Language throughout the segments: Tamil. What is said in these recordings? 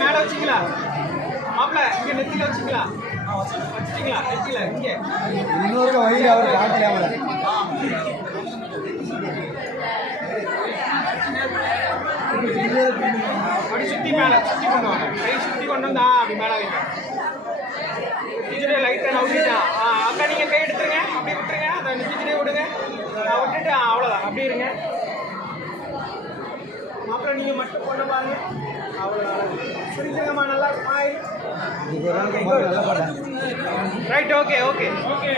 மேல வச்சுங்களா மாப்பிள்ள இங்க நெத்தில வச்சுங்களா வச்சுட்டீங்களா நெத்தில இங்க இன்னொரு வழி அவர் காட்டல அப்படி சுத்தி மேல சுத்தி கொண்டு வாங்க கை சுத்தி கொண்டு வந்தா அப்படி மேல வைங்க நெத்திலே லைட்டா நவுத்திட்டா அக்கா நீங்க கை எடுத்துருங்க அப்படி விட்டுருங்க அதை நெத்திலே விடுங்க விட்டுட்டு அவ்வளவுதான் அப்படி இருங்க மாப்பிள்ள நீங்க மட்டும் கொண்டு பாருங்க அவ்வளவுதான் புரிஞ்சுங்கம்மா நல்லா hi right okay okay okay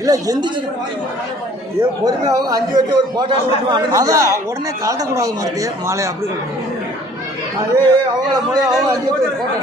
இல்லை எந்திரிச்சு பொறுமையாக 5 வச்சு ஒரு போட்டோ அதான் உடனே கலட்டக்கூடாது மாதிரி மாலை அப்படி அதே அவங்கள அவங்க 5 வச்சு ஒரு போட்டோ